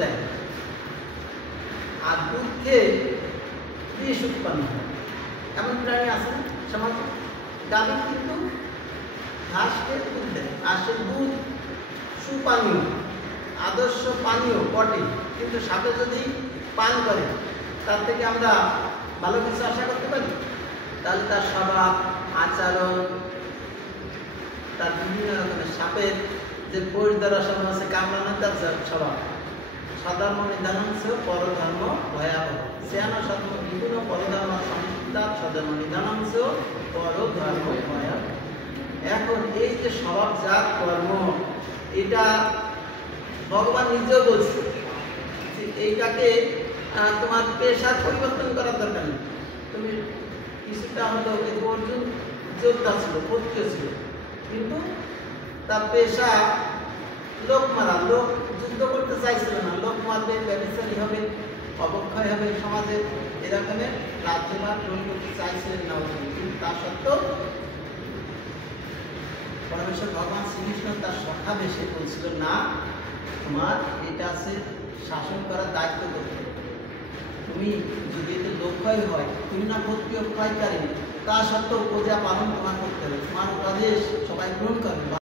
দেয়, আর দুধ খেয়ে বিষ উৎপন্ন হয়। এমন প্রাণী আছে না সমাজে? গাভী কিন্তু ঘাস খেয়ে দুধ দেয়, আর সে দুধ সুপানীয়, আদর্শ পানীয় বটে, কিন্তু সাথে যদি পান করে তার থেকে আমরা ভালো কিছু আশা করতে পারি? তাহলে তার স্বভাব, আচরণ, তার বিভিন্ন রকমের সাপের যে বই দ্বারা স্বভাব আছে, কামড়ানো তার স্বভাব, সধর্ম নিধান পরধর্ম ভয়াবহ, শ্যানা সধর্ম বিভিন্ন পরধর্ম সংহিতা সধর্ম নিধান পরধর্ম ভয়াবহ। এখন এই যে স্বভাব জাত কর্ম, এটা ভগবান নিজেও বলছে যে এইটাকে তোমার পেশার পরিবর্তন করার দরকার নেই। তুমি কিছুটা হলো অর্জুন যোদ্ধা ছিল, ক্ষত্রিয় ছিল, কিন্তু তার পেশা লোক মারা, লোক যুদ্ধ করতে চাইছিল না, লোক মারবে, ব্যবচারী হবে, অবক্ষয় হবে সমাজে, এরকমের রাজ্যভার গ্রহণ করতে চাইছিলেন না অর্জুন। কিন্তু তা সত্ত্বেও পরমেশ্বর ভগবান শ্রীকৃষ্ণ তার সখা বেশে বলছিল, না, তোমার এটা আছে শাসন করার দায়িত্ব করতে, তুমি যদি এতে লোকক্ষয় হয়, তুমি না ক্ষত্রিয় ক্ষয়কারী, তা সত্ত্বেও প্রজা পালন তোমার করতে হবে, তোমার উপদেশ সবাই গ্রহণ করবে।